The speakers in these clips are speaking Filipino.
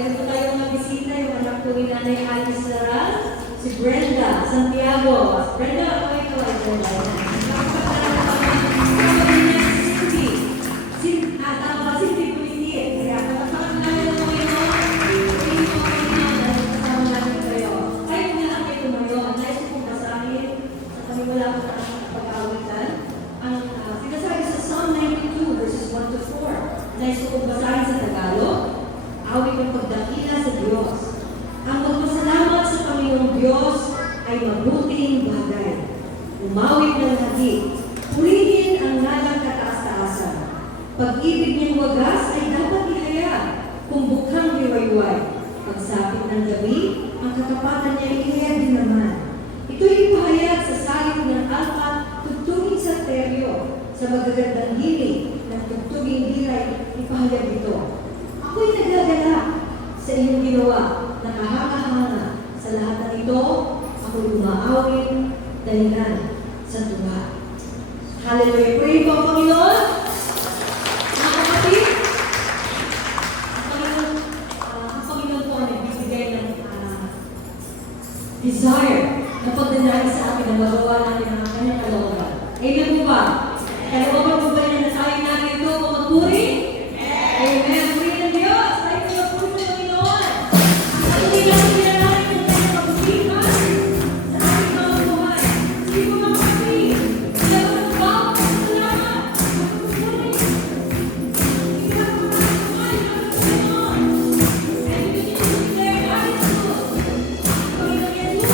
Mayroon po tayong mga bisita, yung anak ko ni Nanay Alice Laral, si Brenda Santiago. Brenda, kaway-kaway, Brenda. Nais ko basahin sa Tagalog, awit ng pagdakila sa Diyos. Ang magpasalamat sa Panginoong Diyos ay mabuting bagay. Umawit ng hati, purihin ang nalang kataas-taasan. Pag-ibig niyang wagas ay dapat ihayag, kung bukhang liwayway. Pagsapit ng gabi, ang katapatan niya ihayag din naman. Ito'y ipahayag sa salib ng alpa, tugtugin sa teryo, sa magagandang giling ng tugtuging hiray, ipahayag ito. Ako'y nagagala sa iyong ginawa, nakahanga-hanga. Sa lahat ng ito, ako'y umaawit, dahilan sa tuwa. Hallelujah! Pray po ang Panginoon! Mga kapatid, ang Panginoon po ay nagbibigay ng desire na pagdanahin sa akin na magawa natin ang kanyang kalooban. Amen po ba? Kalooban po ba na tayo natin ito kung magpuri? Amen. Puri ng Diyos. Tayo po magpuri ng Panginoon. At hindi lang pinanahin kung tayo magpurihan sa ating mga buhay. Sige po mga kapatid. Kaya po ng bawat kasalanan. Magpuri. Sige po mga kapatid. Panginoon. And we need to declare gratitude. Ang Panginoon Jesus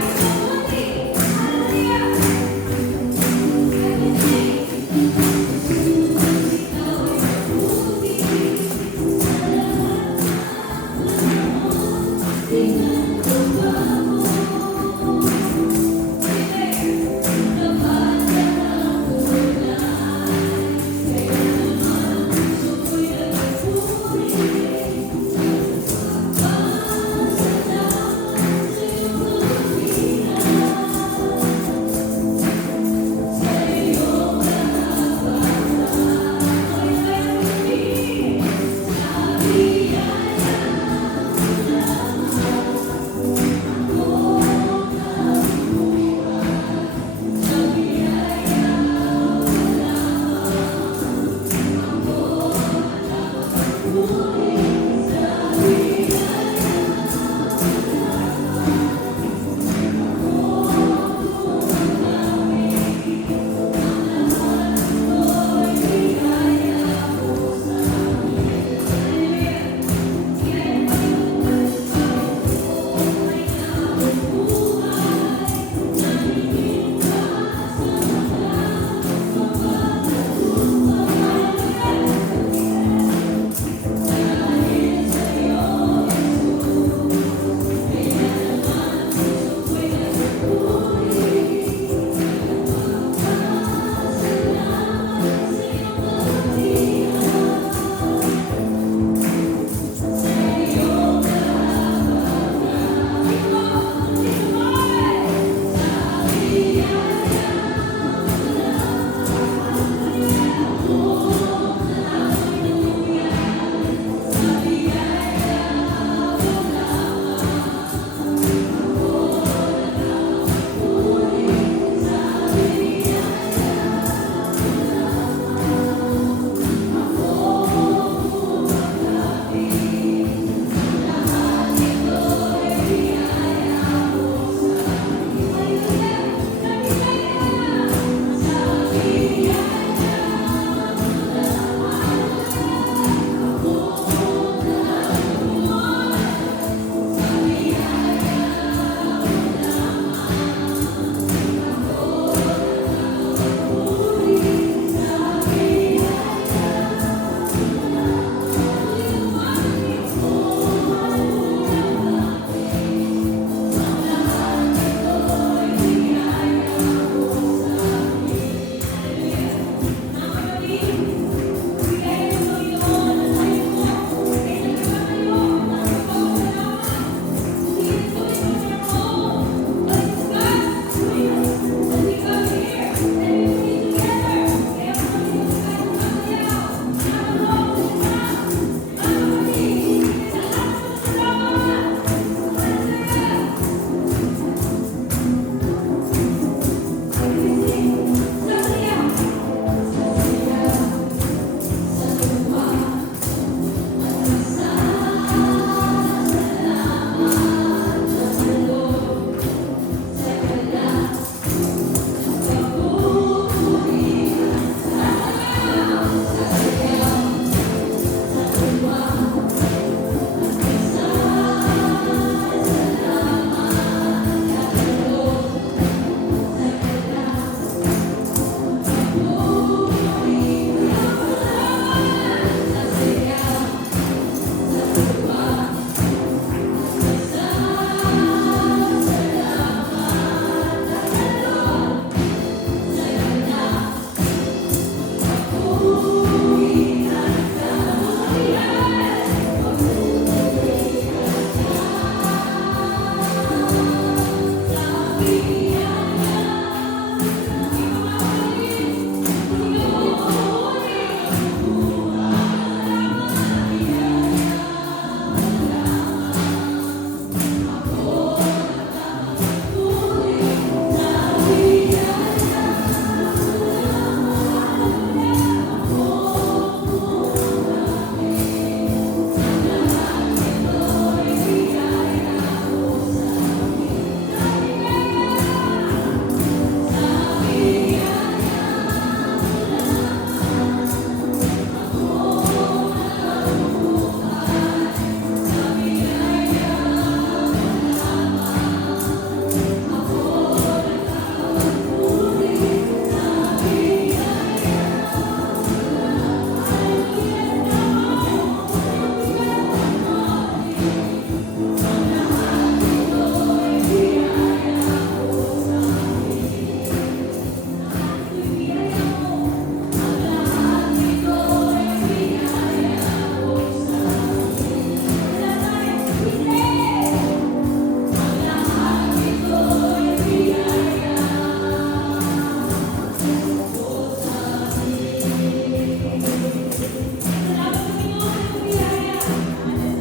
ay so worthy. Hallelujah. I can sing.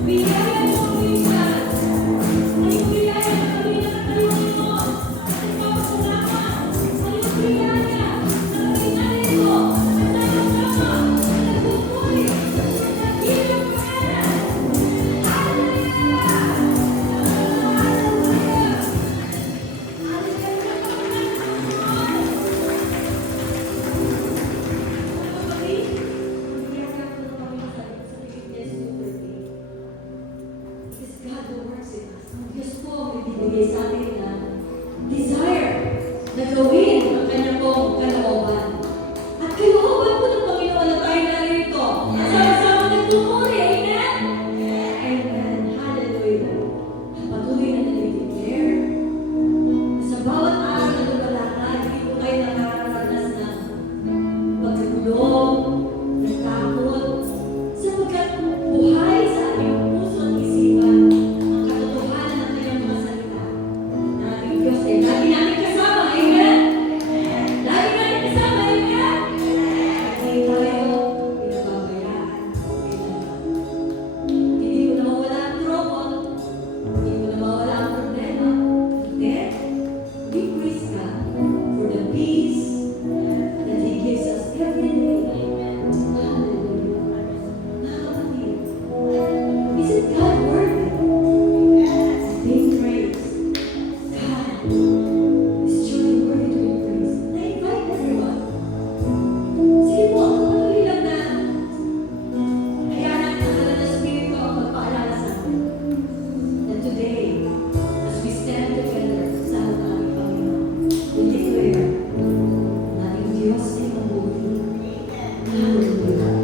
Biyaya mo, Jesus. Ano yung biyaya na kami nakatayunin mo? Ano yung papasalamat? Ano yung biyaya na kami narito? Nagsama-sama, nagpupuri, naghilang pera. Hallelujah! Sa atin na desire na gawin ang kanyang pong kalooban. At kalooban po ng Panginoon na tayo narito. At sama-sama nagpupuri. Amen? Amen. Hallelujah. Patuloy na nag-declare na sa bawat araw na lumalakad, hindi po kayo nakakaranas ng pagkakulong, ng takot, sapagkat buhay sa ating puso at isipan ang katotohanan ng kanyang mga salita. Na ating Diyos ay lagi natin kasama. Amen? Lagi natin kasama. Amen? Hindi tayo pinababayaan. Hindi ko nawawala ang trouble. Hindi ko nawawala ang problema. Then, we praise God for the peace that He gives us every day. Amen. Hallelujah. Mga kapatid, isn't God worthy? Yes. Being praised. God is truly worthy to be praised. I invite everyone. Sige po, patuloy lang na kaya nagdadala ng Espiritu ang magpaalala sa atin. That today, as we stand together sa harap ng ating Panginoon, we declare na ating Diyos ay mabuti. Hallelujah.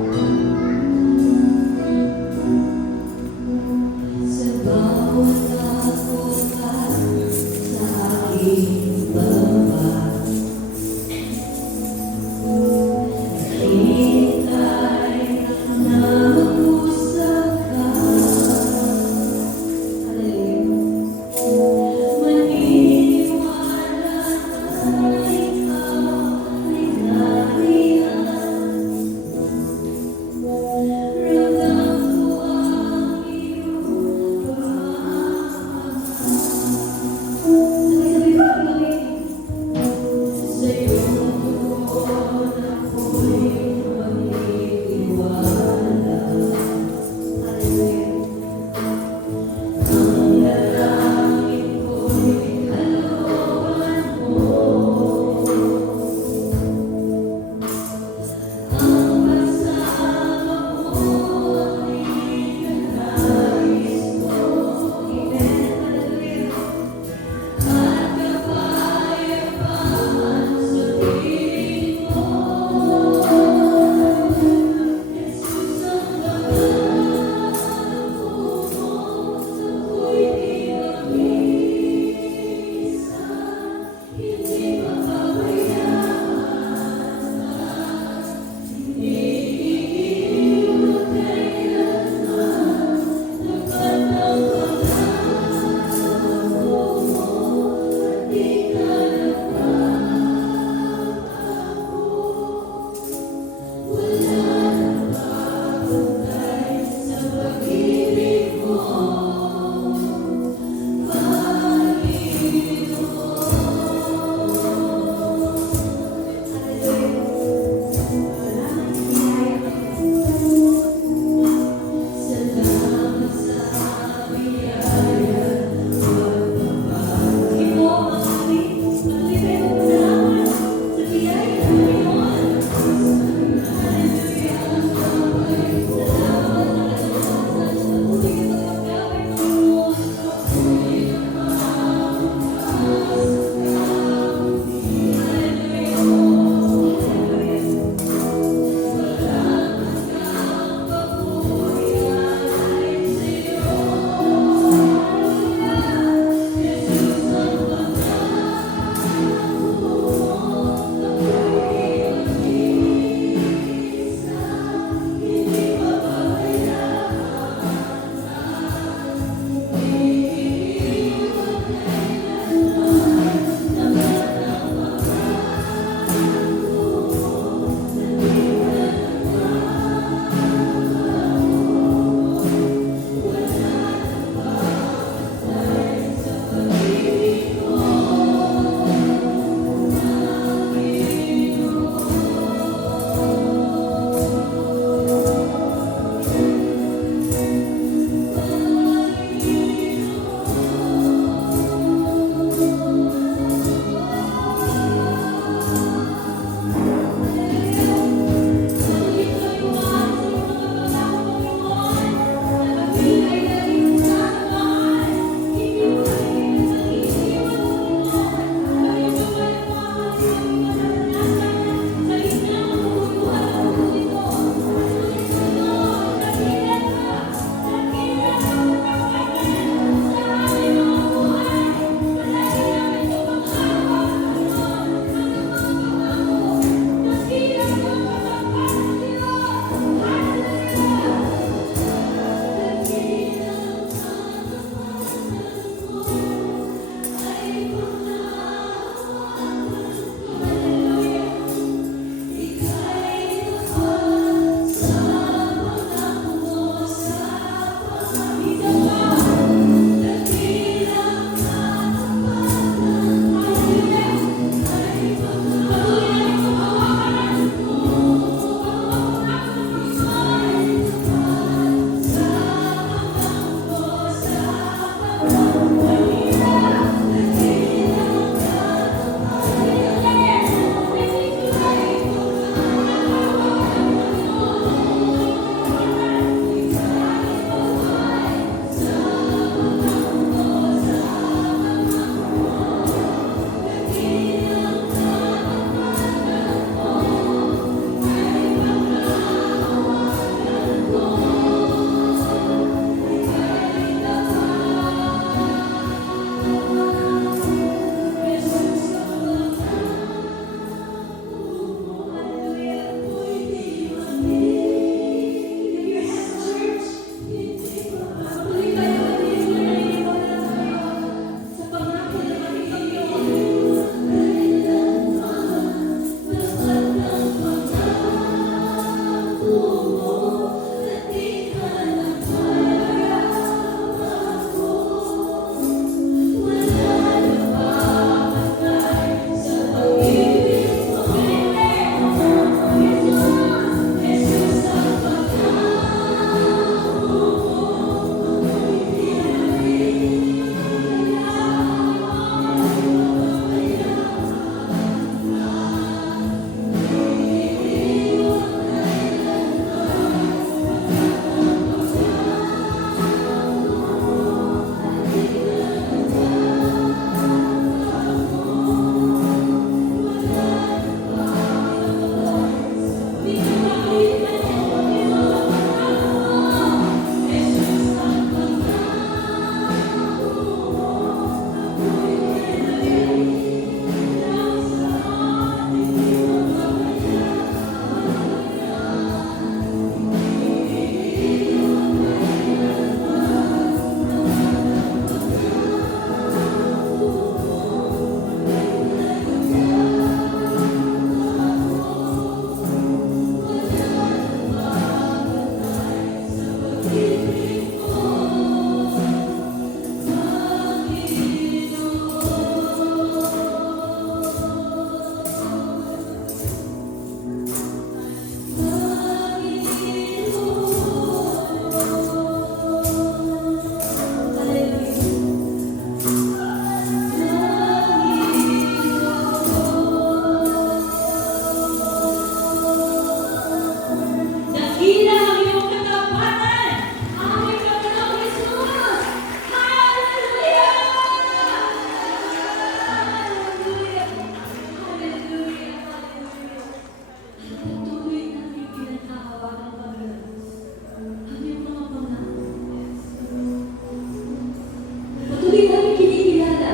hindi namin kinikilala,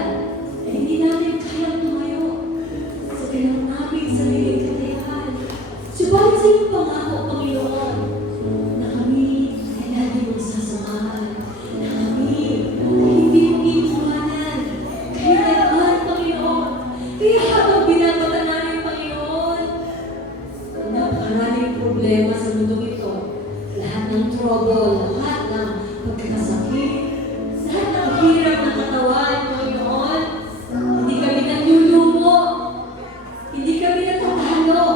eh hindi namin kayang tumayo sa kailangan namin sariling kakayahan. Subalit sa iyong pangako, Panginoon, na kami ay lagi mong sasamahan, na kami ay hindi mong iiwanan. Kaya naman, Panginoon, kaya habang binabata namin, Panginoon, napakaraming problema sa mundong ito. Lahat ng trouble, lahat ng pagkakasakit, lahat ng hirap ng katawan, Panginoon, hindi kami nanlulumo, hindi kami natatalo,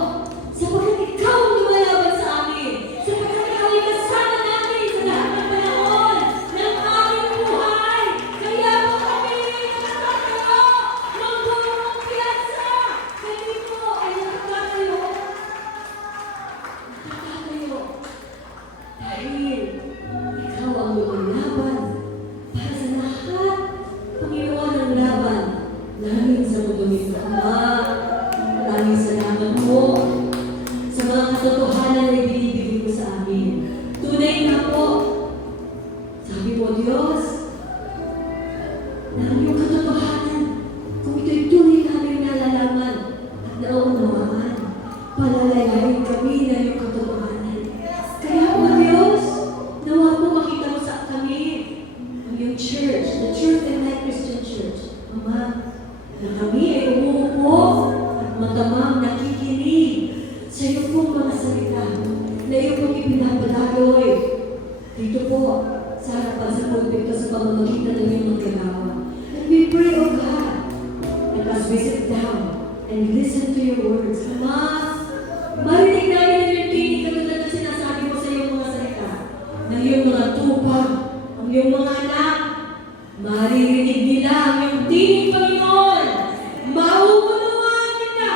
sapagkat Ikaw ang lumalaban sa amin, sapagkat Ikaw ay kasama namin sa lahat ng panahon ng aming buhay. Kaya po kami ay nakatayo ng buong piyansa. Kami po ay nakatayo. Nakatayo. Dahil Ikaw ang lumalaban para sa lahat, Panginoon, ang laban namin sa mundo nito. Ama, maraming salamat po sa mga katotohanan na ibinibigay mo sa amin. Tunay na po, sabi mo, Diyos, na ang iyong katotohanan, kung ito'y tunay namin nalalaman at naunawaan, palalayain kami na iyong katotohanan. Kaya po, Diyos, nawa po makita mo sa kami ang iyong church, the Truth and Life Christian Church. Ama, na kami ay umuupo at matamang nakikinig sa iyong pong mga salita na iyong pong ipinapalagoy dito po sa harapan sa pulpito sa pamamagitan ng iyong magkagawa. And we pray, O God, that as we sit down and listen to your words, Ama, marinig namin ang iyong tinig katulad ng sinasabi mo sa iyong mga salita, ng iyong mga tupang, ang iyong mga anak, maririnig nila ang iyong tinig, Panginoon, mauunawaan nila,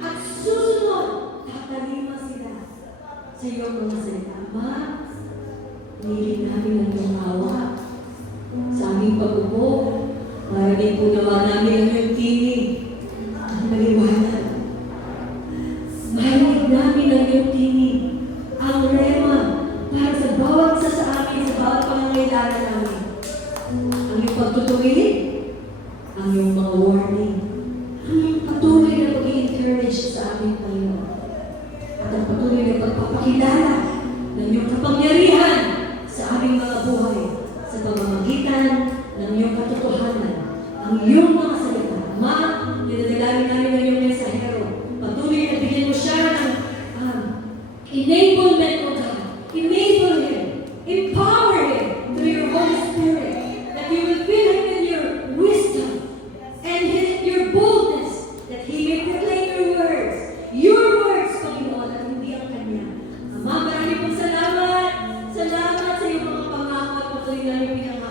at susunod, tatalima sila sa iyong mga salita. Ama, hinihiling namin ang iyong awa sa aming pag-upo, marinig po naman namin ang iyong tinig, ang maliwanag. Marinig namin ang iyong tinig, ang rema, para sa bawat isa sa amin, sa bawat pangangailangan namin. Ang iyong pagtutuwid, ang iyong mga warning, ang iyong patuloy na pag-i-encourage sa amin, Panginoon. At ang patuloy na pagpapakilala ng iyong kapangyarihan sa aming mga buhay sa pamamagitan ng iyong katotohanan, ang iyong mga salita. Ama, dinadalangin namin ang iyong mensahero. Patuloy na bigyan mo siya ng enablement, O God. Enable him. Empower him through your Holy Spirit, that you will fill him with your wisdom and your boldness, that he may proclaim your words, Panginoon, at hindi ang kanya. Ama, maraming pong salamat. Salamat sa iyong mga pangako at patuloy na iyong pinangako.